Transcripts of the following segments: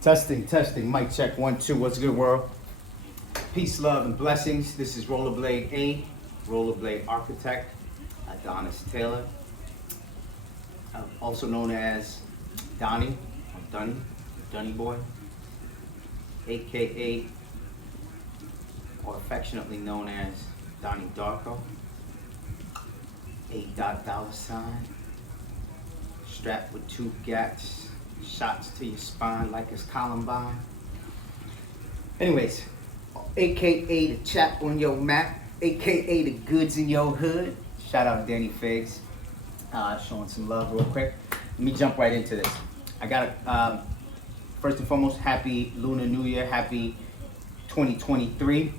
Testing, mic check, 1, 2, what's good, world? Peace, love, and blessings. This is Rollerblade A, Rollerblade Architect, Adonis Taylor, also known as Donnie, or Dunny Boy, aka, or affectionately known as Donnie Darko, $8 sign, strapped with 2 gats. Shots to your spine like it's Columbine. Anyways, aka the chap on your map, aka the goods in your hood. Shout out to Danny Figs, showing some love real quick. Let me jump right into this. I got first and foremost, happy Lunar New Year, happy 2023.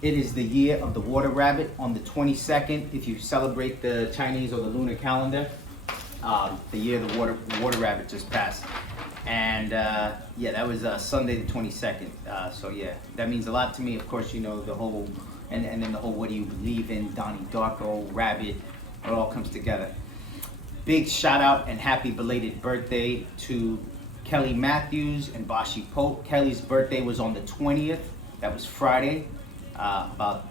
It is the year of the water rabbit on the 22nd. If you celebrate the Chinese or the lunar calendar, the year the water rabbit just passed, and yeah, that was Sunday the 22nd. So yeah, that means a lot to me. Of course, you know the whole, and then the whole what do you believe in, Donnie Darko, rabbit, it all comes together. Big shout out and happy belated birthday to Kelly Matthews and Boschi Pope. Kelly's birthday was on the 20th. That was Friday, about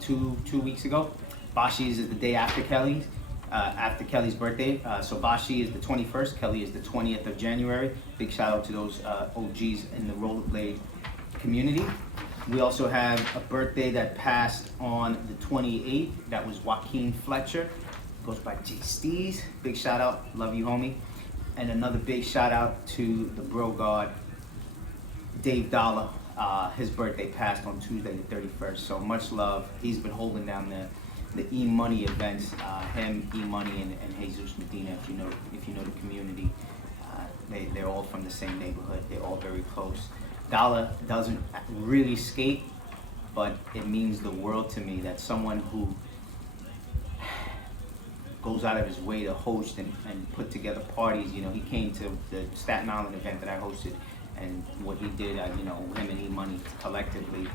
2 weeks ago. Boschi's is the day after Kelly's. After Kelly's birthday. So Boschi is the 21st, Kelly is the 20th of January. Big shout out to those OGs in the Rollerblade community. We also have a birthday that passed on the 28th. That was Joaquin Fletcher. Goes by J Steez. Big shout out, love you, homie. And another big shout out to the bro god, Dave Dolla. His birthday passed on Tuesday the 31st. So much love. He's been holding down the E-Money events, him, E-Money, and Jesus Medina. If you know the community, they're all from the same neighborhood. They're all very close. Dolla doesn't really skate, but it means the world to me that someone who goes out of his way to host and put together parties. You know, he came to the Staten Island event that I hosted, and what he did, you know, him and E-Money collectively.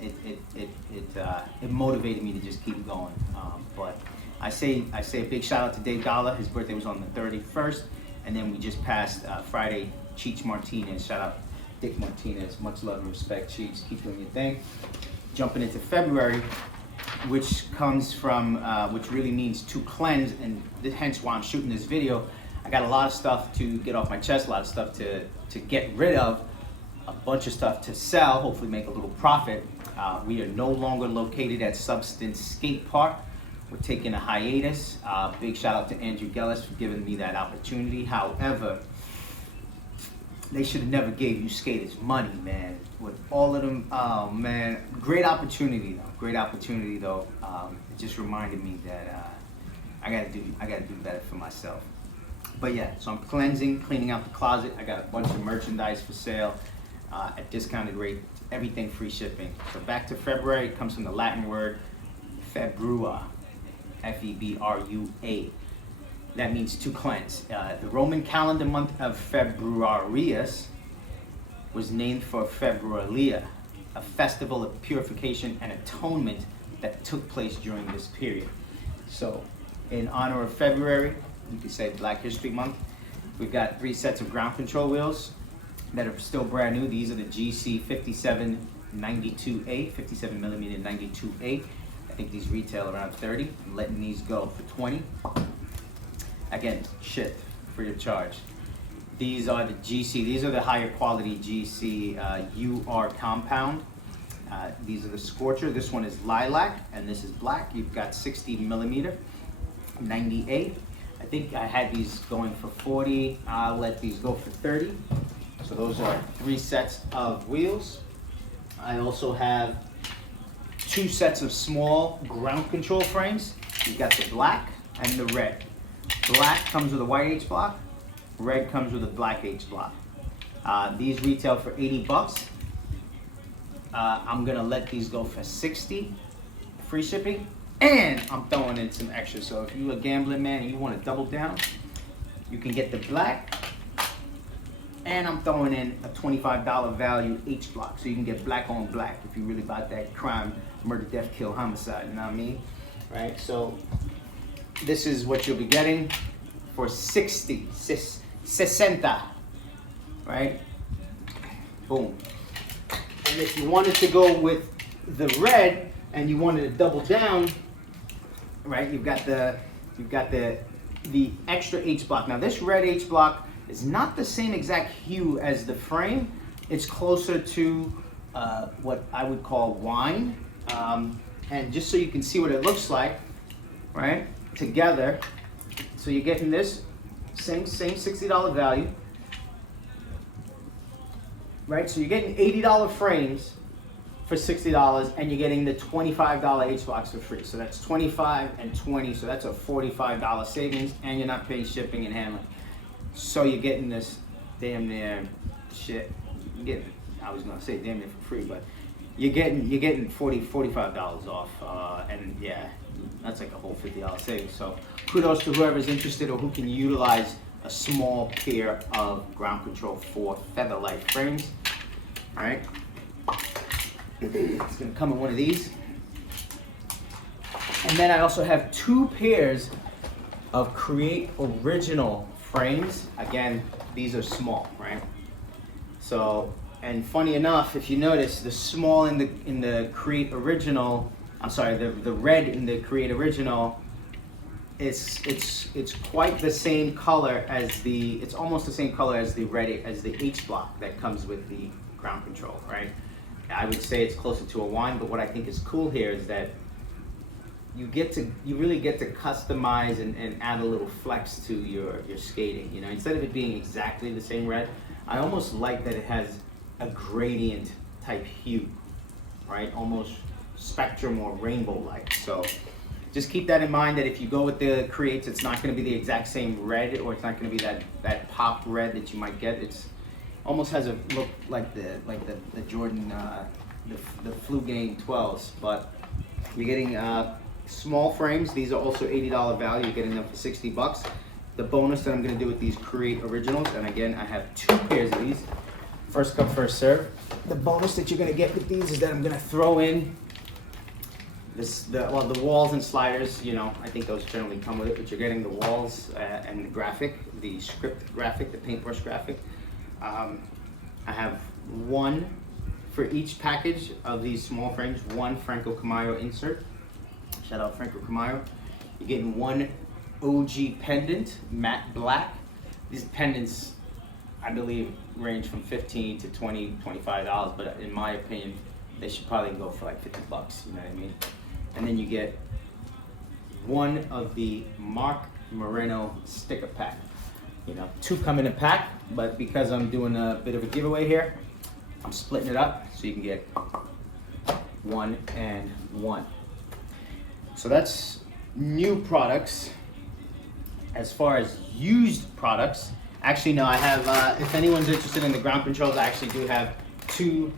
It motivated me to just keep going. But I say a big shout out to Dave Dolla. His birthday was on the 31st, and then we just passed Friday, Cheech Martinez. Shout out Dick Martinez. Much love and respect, Cheech. Keep doing your thing. Jumping into February, which comes from, which really means to cleanse, and hence why I'm shooting this video. I got a lot of stuff to get off my chest, a lot of stuff to get rid of, a bunch of stuff to sell, hopefully make a little profit. We are no longer located at Substance Skatepark. We're taking a hiatus. Big shout out to Andrew Gellis for giving me that opportunity. However, they should have never gave you skaters money, man. With all of them, oh man, great opportunity though. Great opportunity though. It just reminded me that I gotta do better for myself. But yeah, so I'm cleaning out the closet. I got a bunch of merchandise for sale. At discounted rate, everything free shipping. So back to February, it comes from the Latin word februa, F-E-B-R-U-A. That means to cleanse. The Roman calendar month of Februarius was named for Februalia, a festival of purification and atonement that took place during this period. So in honor of February, you could say Black History Month, we've got 3 sets of ground control wheels that are still brand new. These are the GC 5792A, 57 millimeter 92A. I think these retail around 30. I'm letting these go for 20. Again, shit, free of charge. These are the GC, these are the higher quality GC UR compound. These are the Scorcher. This one is lilac and this is black. You've got 60 millimeter 98. I think I had these going for 40. I'll let these go for 30. So those are 3 sets of wheels. I also have 2 sets of small ground control frames. You've got the black and the red. Black comes with a white H block. Red comes with a black H block. These retail for 80 bucks. I'm gonna let these go for 60, free shipping, and I'm throwing in some extra. So if you're a gambling man and you want to double down, you can get the black. And I'm throwing in a $25 value H block, so you can get black on black if you really about that crime, murder, death, kill, homicide, you know what I mean? Right, so this is what you'll be getting for 60, right? Boom. And if you wanted to go with the red and you wanted to double down, right? You've got the extra H block. Now this red H block is not the same exact hue as the frame. It's closer to what I would call wine. And just so you can see what it looks like, right? Together. So you're getting this same $60 value. Right? So you're getting $80 frames for $60 and you're getting the $25 H blocks for free. So that's 25 and 20, so that's a $45 savings, and you're not paying shipping and handling. So you're getting this damn near shit. I was gonna say damn near for free, but you're getting $45 off, and yeah, that's like a whole $50 savings. So kudos to whoever's interested or who can utilize a small pair of ground control for featherlight frames. All right. It's gonna come in one of these. And then I also have 2 pairs of Create Original frames. Again, these are small, right? So, and funny enough, if you notice, the small in the Create Original, I'm sorry, the red in the Create Original, it's quite the same color as it's almost the same color as the H block that comes with the ground control, right? I would say it's closer to a wine, but what I think is cool here is that you really get to customize and add a little flex to your skating. You know, instead of it being exactly the same red, I almost like that it has a gradient type hue, right? Almost spectrum or rainbow-like. So just keep that in mind, that if you go with the Creates, it's not going to be the exact same red, or it's not going to be that pop red that you might get. It's almost has a look like the Jordan, the Flu Game 12s, but you're getting small frames. These are also $80 value. You're getting them for $60. The bonus that I'm going to do with these Create Originals, and again, I have 2 pairs of these. First come, first serve. The bonus that you're going to get with these is that I'm going to throw in the walls and sliders. You know, I think those generally come with it, but you're getting the walls and the graphic, the script graphic, the paintbrush graphic. I have 1 for each package of these small frames, 1 Franco Camayo insert. Shout out Franco Camayo. You're getting 1 OG pendant, matte black. These pendants, I believe, range from $15 to $20, $25, but in my opinion, they should probably go for like $50, you know what I mean? And then you get 1 of the Mark Moreno sticker pack. You know, 2 come in a pack, but because I'm doing a bit of a giveaway here, I'm splitting it up so you can get 1 and 1. So that's new products. As far as used products, actually no, I have, if anyone's interested in the ground controls, I actually do have 2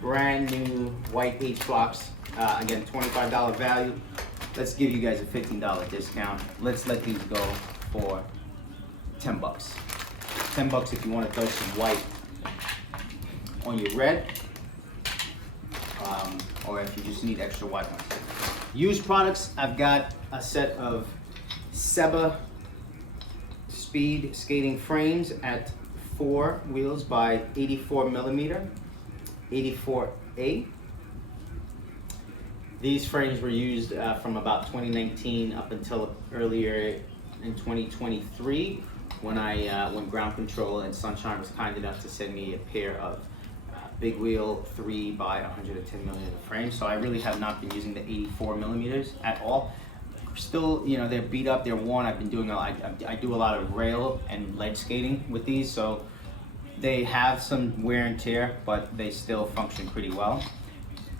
brand new white H blocks. Again, $25 value. Let's give you guys a $15 discount. Let's let these go for $10. $10 if you want to throw some white on your red, or if you just need extra white ones. Used products, I've got a set of Seba speed skating frames at 4 wheels by 84 millimeter, 84A. These frames were used from about 2019 up until earlier in 2023 when Ground Control and Sunshine was kind enough to send me a pair of big wheel 3 by 110 millimeter frames. So I really have not been using the 84 millimeters at all. Still, you know, they're beat up, they're worn. I've been doing I do a lot of rail and ledge skating with these, so they have some wear and tear, but they still function pretty well.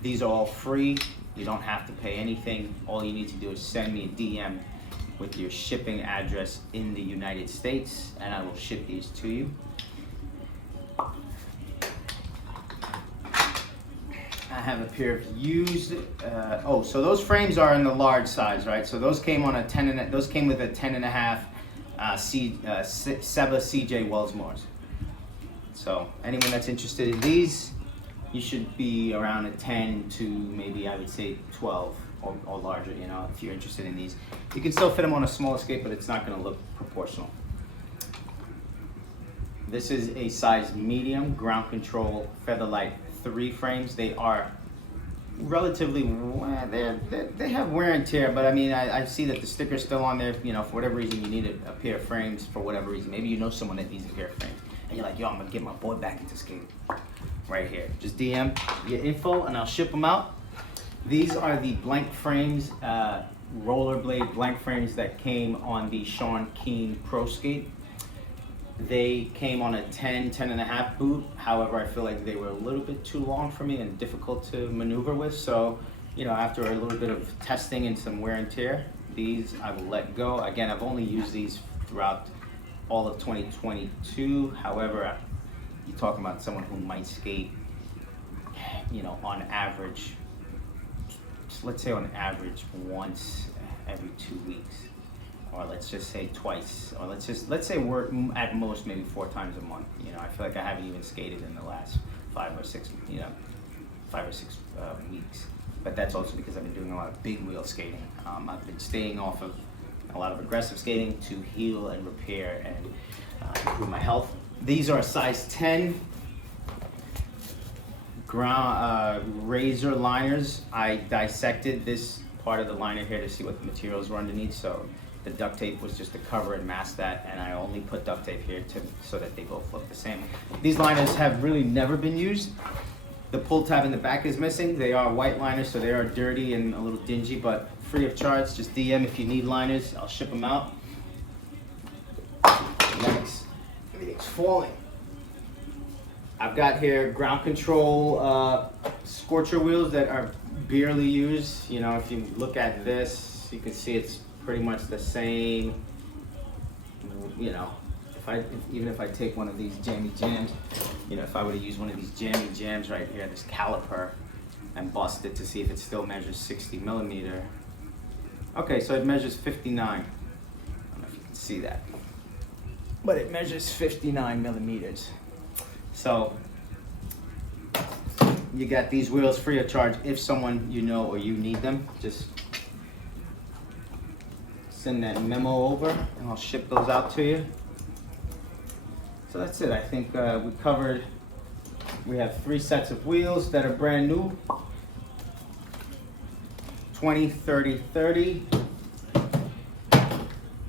These are all free. You don't have to pay anything. All you need to do is send me a DM with your shipping address in the United States, and I will ship these to you. I have a pair of used. So those frames are in the large size, right? So those came on a 10 and those came with a 10.5 Seba CJ Wellsmores. So anyone that's interested in these, you should be around a 10 to maybe, I would say 12 or larger, you know, if you're interested in these. You can still fit them on a smaller skate, but it's not going to look proportional. This is a size medium ground control Featherlight 3 frames. They are relatively, they have wear and tear, but I mean, I see that the sticker's still on there. You know, for whatever reason you need a pair of frames, for whatever reason. Maybe you know someone that needs a pair of frames, and you're like, yo, I'm gonna get my boy back into skating. Right here, just DM your info and I'll ship them out. These are the blank frames, rollerblade blank frames that came on the Joaquin Pro Skate. They came on a 10.5 boot. However, I feel like they were a little bit too long for me and difficult to maneuver with. So, you know, after a little bit of testing and some wear and tear, these I will let go. Again, I've only used these throughout all of 2022. However, you're talking about someone who might skate, you know, on average, let's say on average once every 2 weeks. Or let's just say twice, or let's say we're at most maybe 4 times a month. You know, I feel like I haven't even skated in the last 5 or 6 weeks. But that's also because I've been doing a lot of big wheel skating. I've been staying off of a lot of aggressive skating to heal and repair and improve my health. These are size 10 ground razor liners. I dissected this part of the liner here to see what the materials were underneath. So the duct tape was just to cover and mask that, and I only put duct tape here so that they both look the same. These liners have really never been used. The pull tab in the back is missing. They are white liners, so they are dirty and a little dingy, but free of charge. Just DM if you need liners. I'll ship them out. Next, everything's falling. I've got here ground control scorcher wheels that are barely used. You know, if you look at this, you can see it's pretty much the same. You know, even if I take one of these jammy jams, you know, if I were to use one of these jammy jams right here, this caliper, and bust it to see if it still measures 60 millimeter. Okay, so it measures 59. I don't know if you can see that, but it measures 59 millimeters. So you got these wheels free of charge. If someone you know or you need them, just send that memo over and I'll ship those out to you. So that's it. I think we covered, we have 3 sets of wheels that are brand new. 20, 30, 30.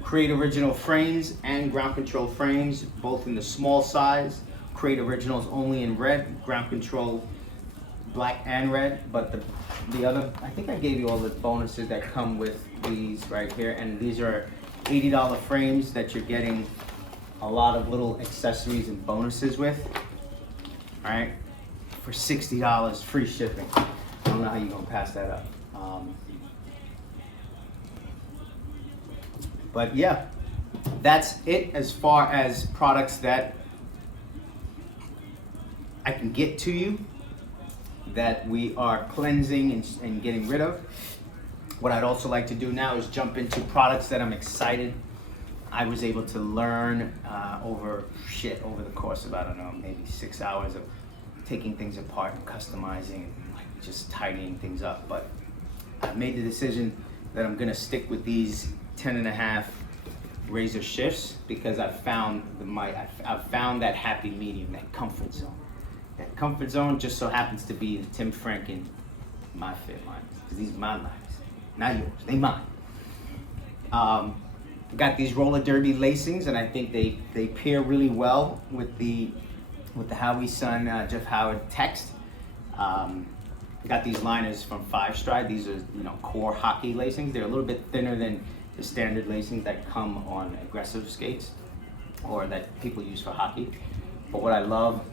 Create original frames and ground control frames, both in the small size. Create originals only in red, ground control black and red, but the other, I think I gave you all the bonuses that come with these right here, and these are $80 frames that you're getting a lot of little accessories and bonuses with. All right, for $60 free shipping. I don't know how you're gonna pass that up. But yeah, that's it as far as products that I can get to you, that we are cleansing and getting rid of. What I'd also like to do now is jump into products that I'm excited I was able to learn over the course of, I don't know, maybe 6 hours of taking things apart and customizing and like just tidying things up. But I've made the decision that I'm gonna stick with these 10.5 razor shifts because I've found that happy medium, that comfort zone. That comfort zone just so happens to be the Tim Franken My Fit line, because these are my lines, not yours, they mine. Got these roller derby lacings, and I think they pair really well with the Howie's son Jeff Howard text. Got these liners from 5 Stride. These are core hockey lacings. They're a little bit thinner than the standard lacings that come on aggressive skates or that people use for hockey. But what I love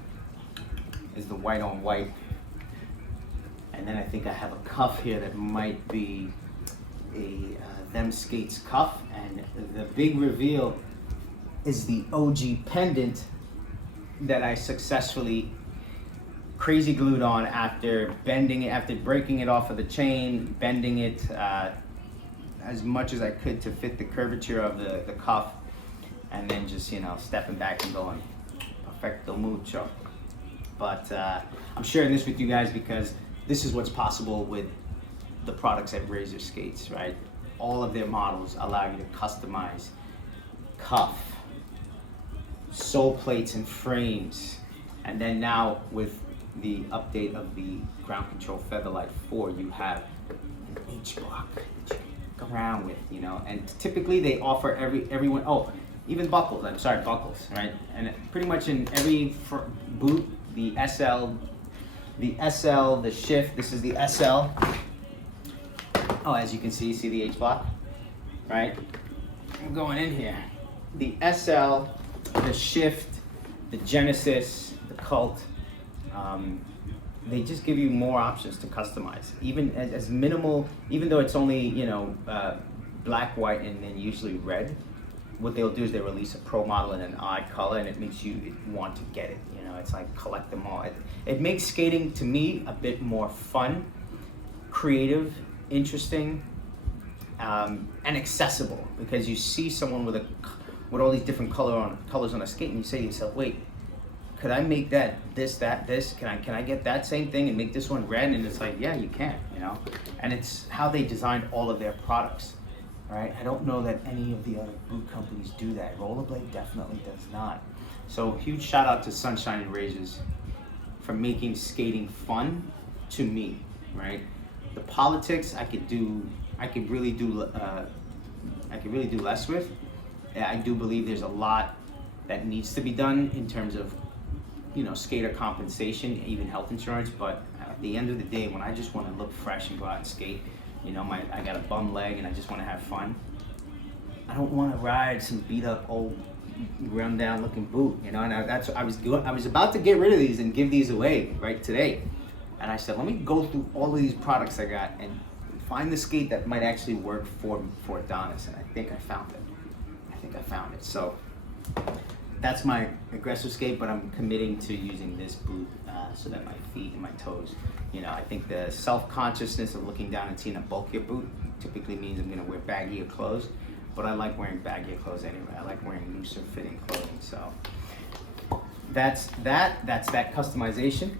is the white on white. And then I think I have a cuff here that might be a Them Skates cuff. And the big reveal is the OG pendant that I successfully crazy glued on after breaking it off of the chain, bending it as much as I could to fit the curvature of the cuff, and then just stepping back and going perfecto mucho. But I'm sharing this with you guys because this is what's possible with the products at Razor Skates, right? All of their models allow you to customize cuff, sole plates and frames. And then now with the update of the ground control Featherlight 4, you have an H block that you can go around with, you know. And typically they offer everyone, oh, even buckles, buckles, right? And pretty much in every boot, the SL, the shift, this is the SL. Oh, as you can see the H block, right? I'm going in here. The SL, the shift, the Genesis, the Cult, they just give you more options to customize. Even as minimal, even though it's only, you know, black, white, and then usually red, what they'll do is they release a pro model in an odd color, and it makes you want to get it. You know, it's like collect them all. It makes skating, to me, a bit more fun, creative, interesting, and accessible, because you see someone with all these different colors on a skate, and you say to yourself, wait, could I make that this? Can I get that same thing and make this one red? And it's like, yeah, you can, you know. And it's how they designed all of their products, right? I don't know that any of the other boot companies do that. Rollerblade definitely does not. So huge shout out to Sunshine and Razors for making skating fun to me, right? The politics I could really do less with. I do believe there's a lot that needs to be done in terms of, you know, skater compensation, even health insurance. But at the end of the day, when I just want to look fresh and go out and skate, you know, I got a bum leg and I just want to have fun, I don't want to ride some beat up old run down looking boot, you know. And I was about to get rid of these and give these away right today, and I said, let me go through all of these products I got and find the skate that might actually work for Adonis, and I think I found it. So that's my aggressive skate, but I'm committing to using this boot so that my feet and my toes, you know, I think the self-consciousness of looking down and seeing a bulkier boot typically means I'm gonna wear baggier clothes, but I like wearing baggier clothes anyway. I like wearing looser fitting clothing. So that's that customization.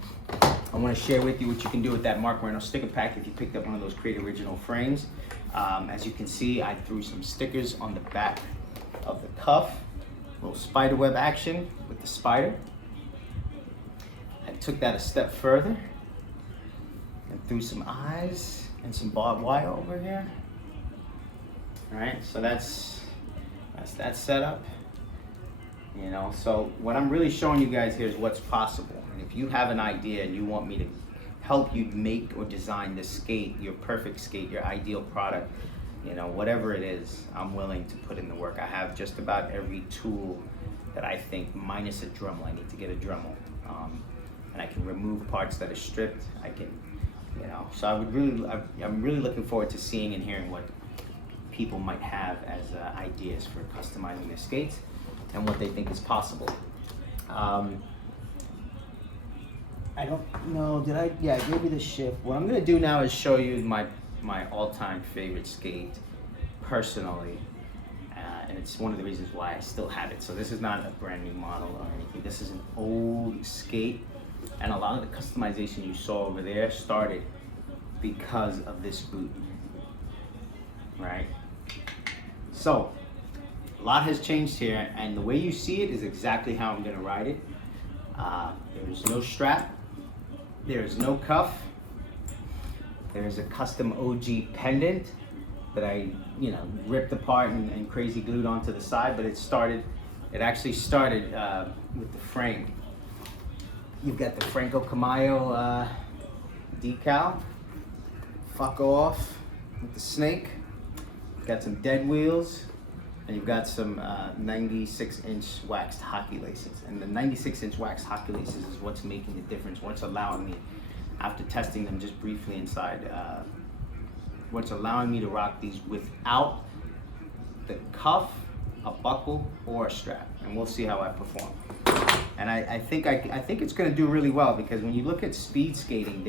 I want to share with you what you can do with that Mark Moreno sticker pack if you picked up one of those Create Original frames. As you can see, I threw some stickers on the back of the cuff, a little spider web action with the spider. I took that a step further and threw some eyes and some barbed wire over here. All right, so that's that setup. You know, so what I'm really showing you guys here is what's possible. And if you have an idea and you want me to help you make or design this skate, your perfect skate, your ideal product, you know, whatever it is, I'm willing to put in the work. I have just about every tool that I think, minus a Dremel. I need to get a Dremel. And I can remove parts that are stripped. I can, you know, so I'm really looking forward to seeing and hearing what people might have as ideas for customizing their skates and what they think is possible. I don't know, yeah, I gave you the shift. What I'm gonna do now is show you my all-time favorite skate, personally. And it's one of the reasons why I still have it. So this is not a brand new model or anything. This is an old skate. And a lot of the customization you saw over there started because of this boot, right? So, a lot has changed here, and the way you see it is exactly how I'm gonna ride it. There is no strap, there is no cuff, there is a custom OG pendant that I, you know, ripped apart and crazy glued onto the side, but it actually started with the frame. You've got the Franco Camayo decal, fuck off with the snake. You've got some dead wheels, and you've got some 96-inch waxed hockey laces. And the 96-inch waxed hockey laces is what's making the difference, what's allowing me, after testing them just briefly inside, what's allowing me to rock these without the cuff, a buckle, or a strap. And we'll see how I perform. And I think it's going to do really well, because when you look at speed skating,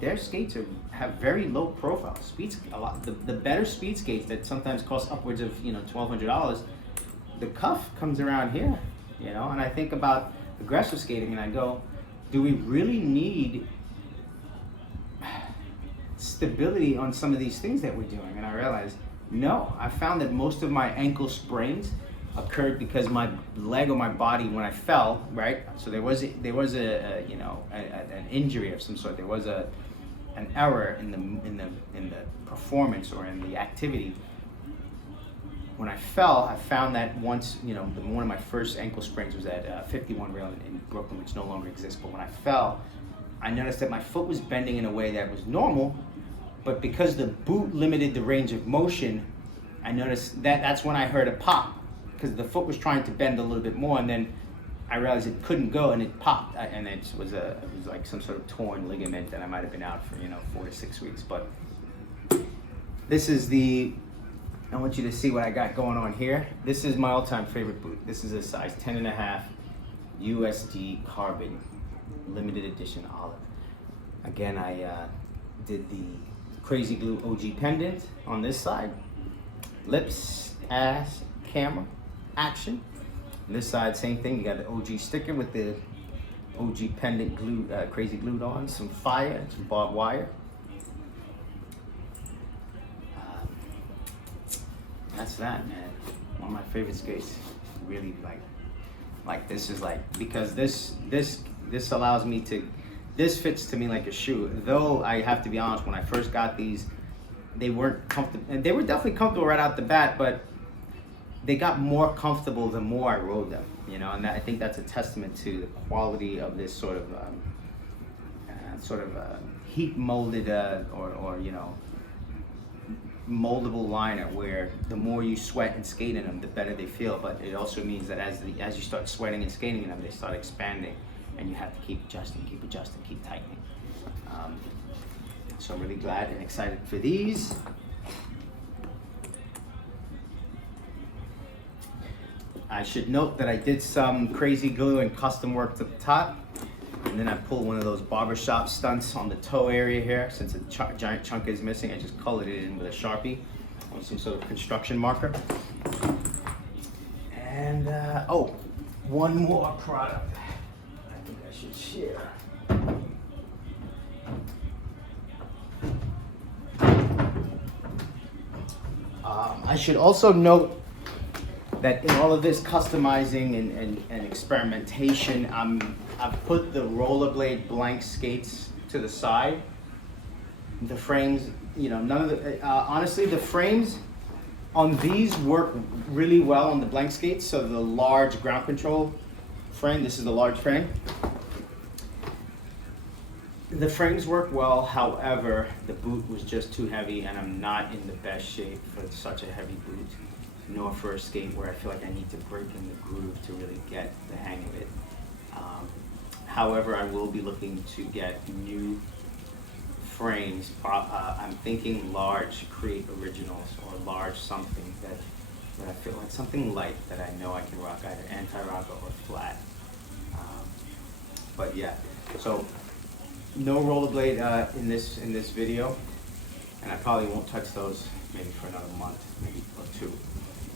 their skates have very low profile. The better speed skates that sometimes cost upwards of, you know, $1,200, the cuff comes around here, you know. And I think about aggressive skating, and I go, do we really need stability on some of these things that we're doing? And I realized, no. I found that most of my ankle sprains occurred because my leg or my body, when I fell, right? So there was a you know, an injury of some sort. There was an error in the performance or in the activity. When I fell, I found that once, you know, one of my first ankle sprains was at 51 Rail in Brooklyn, which no longer exists. But when I fell, I noticed that my foot was bending in a way that was normal, but because the boot limited the range of motion, I noticed that's when I heard a pop, because the foot was trying to bend a little bit more, and then I realized it couldn't go, and it popped, and it was like some sort of torn ligament, and I might have been out for, you know, 4 to 6 weeks. But this is I want you to see what I got going on here. This is my all-time favorite boot. This is a size 10.5 USD carbon limited edition olive. Again, I did the crazy glue OG pendant on this side. Lips, ass, camera, action. On this side, same thing. You got the OG sticker with the OG pendant glue, crazy glued on, some fire, and some barbed wire. That's that, man. One of my favorite skates. Really like this is like, because this allows me to, this fits to me like a shoe. Though I have to be honest, when I first got these, they weren't comfortable, and they were definitely comfortable right out the bat, but they got more comfortable the more I rode them, you know, and I think that's a testament to the quality of this sort of heat molded or you know, moldable liner, where the more you sweat and skate in them, the better they feel. But it also means that as you start sweating and skating in them, they start expanding, and you have to keep adjusting, keep tightening. So I'm really glad and excited for these. I should note that I did some crazy glue and custom work to the top, and then I pulled one of those barbershop stunts on the toe area here. Since a giant chunk is missing, I just colored it in with a Sharpie on some sort of construction marker. And oh, one more product I think I should share. I should also note that in all of this customizing and experimentation, I've put the Rollerblade blank skates to the side. The frames, you know, none of the, honestly, the frames on these work really well on the blank skates. So the large ground control frame, this is the large frame. The frames work well, however, the boot was just too heavy, and I'm not in the best shape for such a heavy boot, nor for a skate where I feel like I need to break in the groove to really get the hang of it. However, I will be looking to get new frames. I'm thinking large Create Originals or large something that I feel like something light that I know I can rock, either anti-rock or flat. But yeah, so no Rollerblade in this video, and I probably won't touch those maybe for another month, maybe or two.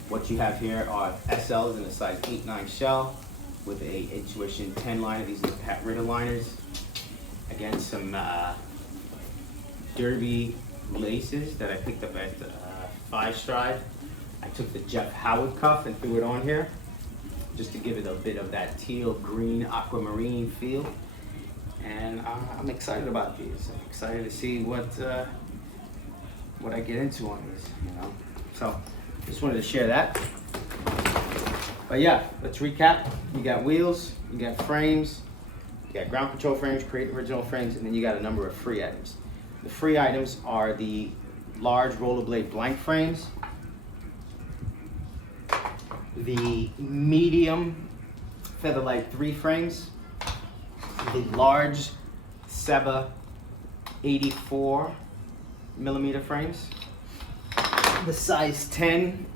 What you have here are SLs in a size 8-9 shell with a Intuition 10 liner. These are the Pat Ritter liners. Again, some derby laces that I picked up at 5 Stride. I took the Jeff Howard cuff and threw it on here just to give it a bit of that teal green aquamarine feel. And I'm excited about these. I'm excited to see what I get into on these, you know. So just wanted to share that. But yeah, let's recap. You got wheels, you got frames, you got ground control frames, Create Original frames, and then you got a number of free items. The free items are the large Rollerblade blank frames, the medium Featherlight 3 frames, the large Seba 84 millimeter frames, the size 10,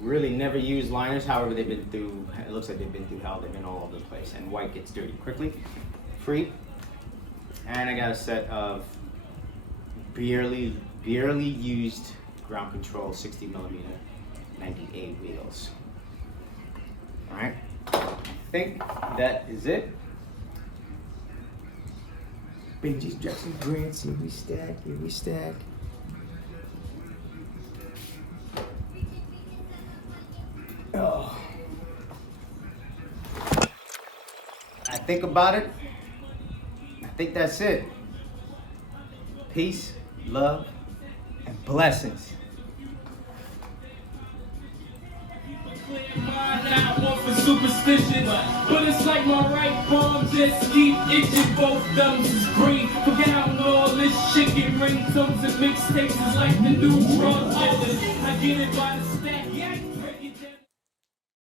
really never used liners, however they've been through, it looks like they've been through hell, they've been all over the place, and white gets dirty quickly, free. And I got a set of barely used ground control 60 millimeter 98 wheels. All right, I think that is it. Benji's Jackson Grants, here we stack. think about it, I think that's it. Peace, love, and blessings. Not one for superstition, but it's like my right palm just keep itching. Both thumbs is green. Forget how all this shit get ringtones and mixtapes is like the new drug dealers. I get it by the